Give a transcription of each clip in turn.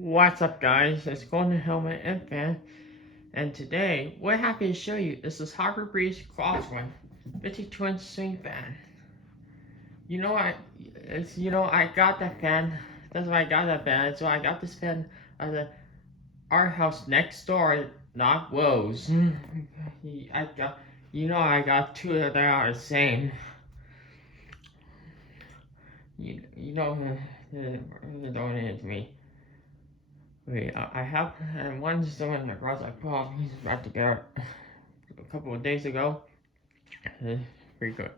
What's up, guys? It's Golden Helmet and Fan, and today we're happy to show you this is Harbor Breeze Crosswind 50 swing fan. I got that fan. That's why I got that fan. So I got this fan at our house next door, not Woes. I got two that are the same. Donated to me. Wait, I have one still in my garage. I put off. He's about to get out a couple of days ago. Pretty good.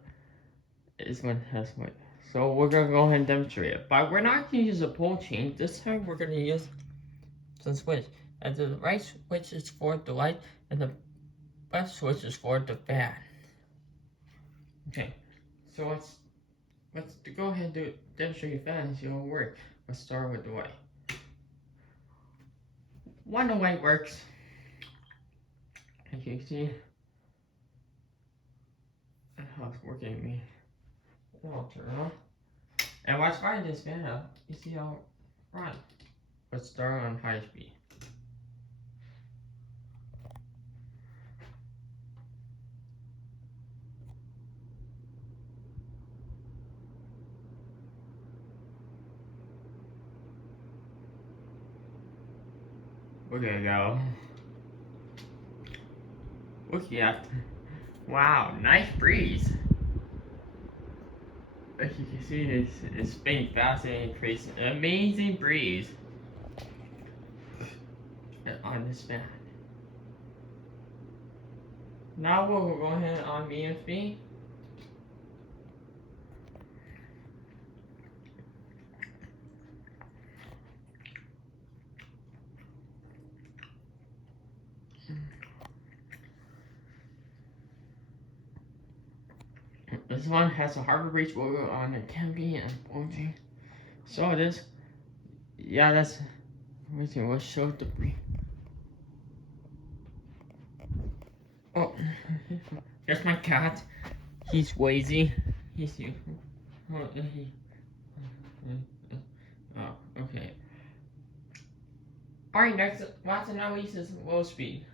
This one has one. So we're gonna go ahead and demonstrate it. But we're not gonna use a pole change. This time we're gonna use some switch. And the right switch is for the light, and the left switch is for the fan. Okay. So let's go ahead and demonstrate the fan and see how it works. Let's start with the light. When the light works, as you can see, how it's working at me. I'll turn it on. And what's firing this fan up, you see how it runs. Let's start on high speed. We're gonna go. Look at, wow, nice breeze. As you can see, it's spinning fast and creates an amazing breeze on this fan. Now we'll go ahead on medium speed. This one has a Harbor Breeze logo on it, 10B and 4G. So it is. Yeah, that's. We'll show the breeze. Oh, there's my cat. He's lazy. He's you. Oh, okay. Alright, next, Watson now uses low speed.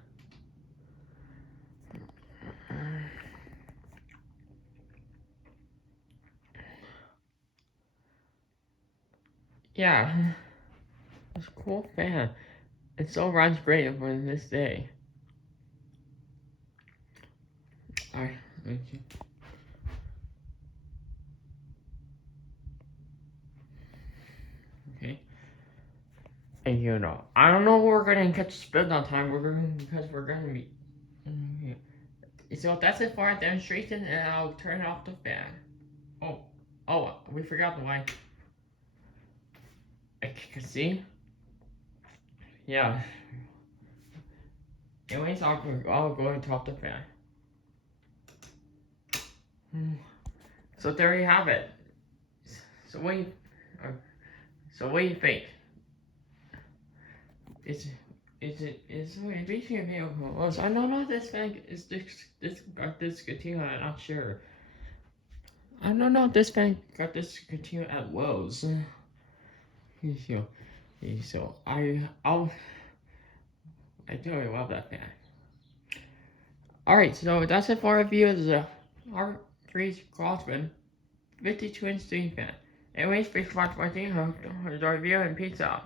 Yeah, it's a cool fan. It still runs great for this day. Alright, thank you. Okay. And I don't know if we're gonna catch speed on time. Because we're gonna be. So that's it for our demonstration, and I'll turn off the fan. Oh, we forgot the light. You can see. Yeah. Anyways, I'll go and top the fan. So there you have it. So what do you think? Is it reaching a vehicle? I don't know if this fan is got discontinued. I'm not sure. I don't know if this fan got discontinued at Lowe's. So I really love that fan. Alright, so that's it for our review of the R3's Crosswind 52-inch ceiling fan. Anyways, thanks for watching. I hope you enjoyed the review, and peace out.